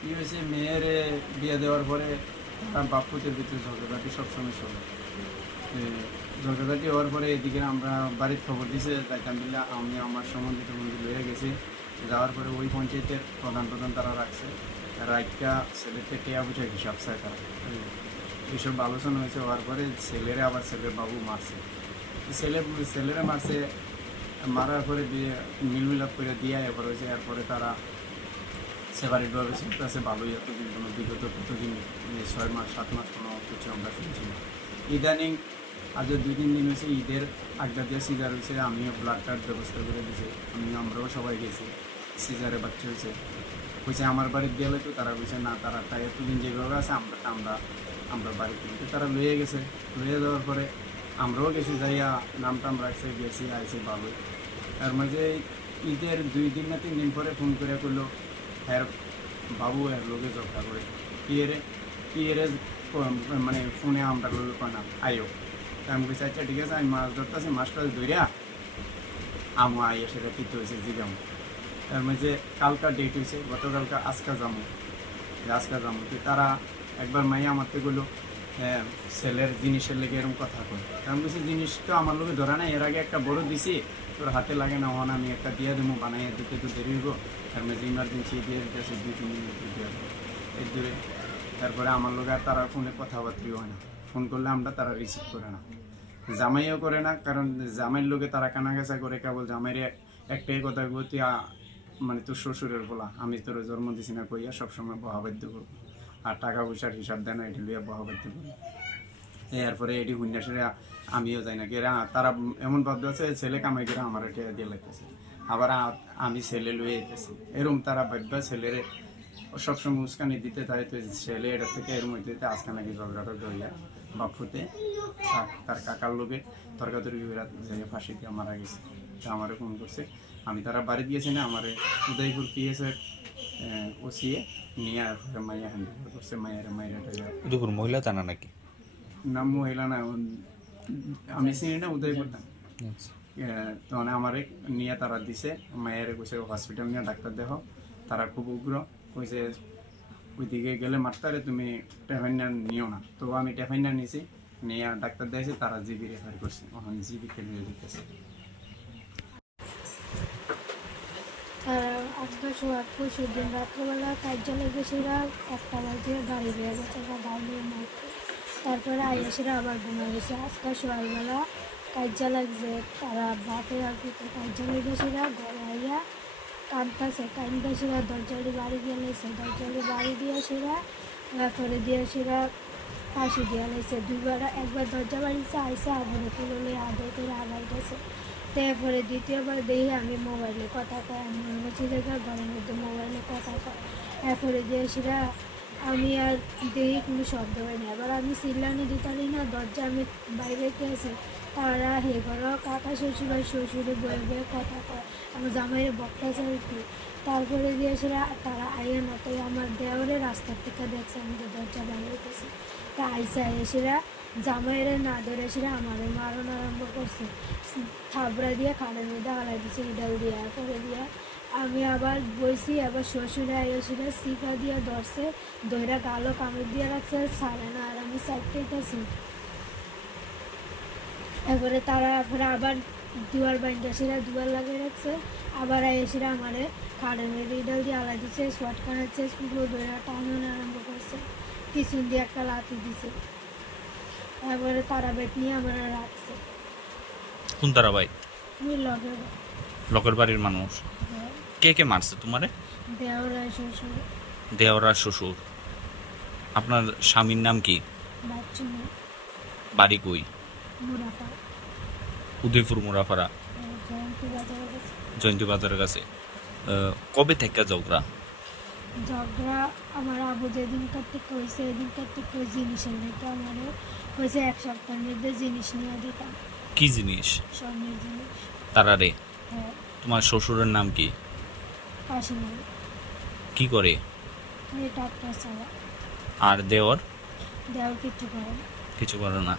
কি হয়েছে? মেয়ের বিয়ে দেওয়ার পরে তার বাপুদের ভিতরে ঝগড়াটি সবসময় চলে। ঝগড়াটি হওয়ার পরে এদিকে আমরা বাড়ির খবর দিছে যাইতাম দিলে আমি আমার সম্বন্ধিত বন্ধু লয়ে গেছি। যাওয়ার পরে ওই পঞ্চায়েতের প্রধান প্রধান তারা রাখছে। রাইটটা ছেলেকে টেয়া বুঝে হিসাব চায় তারা। এইসব আলোচনা হয়েছে, হওয়ার পরে ছেলেরা আবার ছেলের বাবু মারছে। ছেলে, ছেলেরা মারছে, মারার পরে বিয়ে মিলমিলাপ করে দিয়ে এবার হয়েছে, এরপরে তারা সেপারেটভাবে চলতেছে ভালোই এতদিন কোনো বিগত এই ছয় মাস, সাত মাস কোনো কিছু আমরা শুনছি না। ইদানিং আজও দুই, তিন দিন হয়েছে, ঈদের আগটা দিয়ে সিজার হয়েছে, আমিও ব্লাড কার্ড ব্যবস্থা করে দিয়েছি আমি আমরাও সবাই গেছি, সিজারে বাচ্চা হয়েছে। হয়েছে আমার বাড়ির দেয়ালে তো তারা বলছে না, তারা তাই এতদিন যেভাবে আছে, আমরা আমরা আমরা বাড়িতে কিন্তু তারা লয়ে গেছে। লয়ে যাওয়ার পরে আমরাও গেছি, যাইয়া নাম টাম রাখছে গেছি আইছি ভালোই। তার মাঝে ঈদের দুই দিন না তিন দিন পরে ফোন করে করল হ্যাঁ বাবু হ্যার লোকে ঝগড়া করে। ইয়েরে ইয়েরে মানে ফোনে আমরা লোক না? আইও। আমি বলছি আচ্ছা ঠিক আছে, আমি মাছ ধরতেছি মাছটা ধরিয়া আমু আইয়া সেটা ফিরতে হয়েছে জিগাম তার মধ্যে কালকা ডেট হয়েছে গতকালকা আজকা যামু। যে আজকা যামু। তারা একবার মাইয়া আমার থেকে হ্যাঁ ছেলের জিনিসের লেগে এরকম কথা কই আমি বলছি, জিনিস তো আমার লোকে ধরা নাই, এর আগে একটা বড় দিছি, তোর হাতে লাগে না, হন, আমি একটা দিয়ে দেবো বানাইয়া দিতে তো দেরি হইব। তার মাঝে ইমার্জেন্সি দিয়ে দিতেছে, দুই, তিন মিনিট দিয়ে এর দূরে তারপরে আমার লোক আর তারা ফোনে কথাবার্তাও হয় না। ফোন করলে আমরা তারা রিসিভ করে না। জামাইও করে না, কারণ জামাইয়ের লোকে তারা কানাঘাসা করে, কেবল জামাইয়ের একটাই কথা গতি মানে তোর শ্বশুরের বলা, আমি তোর জন্ম দিছি না কইয়া সবসময় বহাবাদ্য করব। আর টাকা পয়সার হিসাব দেয় না এটি লইয়া বহাবাদ্য করব এরপরে এটি হুন্ডাসেরে আমিও যাই না এরা, তারা এমন ভাবতে আছে, ছেলে কামাই করে আমার এটা দিয়ে লাগতেছে আবার আমি ছেলে লয়ে যেতেছি এরম তারা ভাববা, ছেলের সবসময় উস্কানি দিতে তাই তো ছেলে এটা থেকে এর মধ্যে আজকে নাকি ঝগড়াটা হইয়া বাপুতে তার- কাকার লোকে তর্কাতর্কি যাই ফাঁসি দিয়ে মারা গেছে। তা আমারে ফোন করছে। আমি তারা বাড়ি দিয়েছি না, আমার উদয়পুর পিএসের ওসিয়ে নিয়ে আর মাইয়া হ্যান্ড করছে মায়ের মায়ের মহিলা জানা নাকি? নাম মহিলা না আমি চিনি না উদয়পুর না তখন আমার নিয়ে তারা দিছে মায়ের কইছে হসপিটাল নিয়ে ডাক্তার দেখো তারা খুব উগ্র কইছে ওইদিকে গেলে মারতারে তুমি টেফাইনা নিও না। তো আমি টেফাইনা নিয়েছি নিয়ে ডাক্তার দিয়েছে তারা জিবি রেফার করছে। ওখানে জিবি খেলিয়ে দিতেছে তারা আজকে সোয়ার পরশু দিন রাত্রেবেলা কার্যালয় গেছিরা একটা বাজে গাড়ি বেয়ে গেছে বা গাড়ি মারতে তারপরে আইসিরা আবার ঘুমা গেছে। আজকে সকালবেলা কার্যালয় যে তারা বাপের আর পিতে কার্যালয় গেছিরা ঘরে আইয়া কাঁদতেছে কাঁদতেছিরা দরজালি বাড়ি গেলেছে দরজালি বাড়ি দিয়ে দিয়েছিরা তারপরে দিয়েছিরা ফাঁসি দিয়ে লাইছে। দুইবার একবার দরজা বাড়িছে আইসে আবার তুলে আদর করে আবার গেছে। তারপরে দ্বিতীয়বার দেখি আমি মোবাইলে কথা কয়। আমি হচ্ছে জায়গা ঘরের মধ্যে মোবাইলে কথা কয়। এরপরে দিয়ে সেটা আমি আর দেখি কোনো শব্দ হয় না। এবার আমি চিল্লানি দিতালি না, দরজা আমি বাইরে গেছি তারা হে ঘর, কাকা শ্বশুর আর শ্বশুরে বয়ে বয়ে কথা কয়। আমার জামাইয়ের বক্তা কি? তারপরে দিয়ে সেটা তারা আইয়ে না, তাই আমার দেওয়ারে রাস্তার থেকে দেখছে আমি যে দরজা বাইরে গেছি তা আইসা এসেরা জামাইরে না ধরে সেটা আমাদের মারণ আরম্ভ করছে। থাবড়া দিয়ে খাড়ের মধ্যে হালাই দিছে, ইডাল দিয়ে করে দিয়ে আমি আবার বইছি, আবার শ্বশুরে এসে শিখা দিয়ে ধরছে দইরা গালো কামড় দিয়ে রাখছে ছাড়ে না, আর আমি সাইডটাইতেছি এরপরে তারা এরপরে আবার দুয়ার বাইন্দা সেরা দুয়ার লাগিয়ে রাখছে, আবার এসে আমারে খাড়ের মধ্যে ইডাল দিয়ে আলাই দিছে শর্ট কানাচ্ছে পুরো দইরা টানানো আরম্ভ করছে, পিছন দিয়ে একটা লাথি দিছে। তারপরে তারা বেট নিয়ে আমার রাখছে। কোন তারা ভাই আমি লগে বাড়ির মানুষ। কে কে মারছে তোমারে? দেওরা শ্বশুর। দেওরা শ্বশুর। আপনার স্বামীর নাম কি? বাড়ি কই? উদয়পুর মুরাফারা। জয়ন্তী বাজারে গেছে বাজারের কাছে। কবে থেকে ঝগড়া? ঝগড়া আমার আবু যেদিনকার থেকে হয়েছে এদিনকার থেকে ওই জিনিসের রেখে আমার হয়েছে এক সপ্তাহের মধ্যে জিনিস নিয়ে দিতাম। কি জিনিস? স্বর্ণের জিনিস। তারারে? হ্যাঁ। তোমার শ্বশুরের নাম কি? কাশি কি করে? টপটা ছাড়া। আর দেওর? দেওয়ার কিছু করে না। কিছু করে না।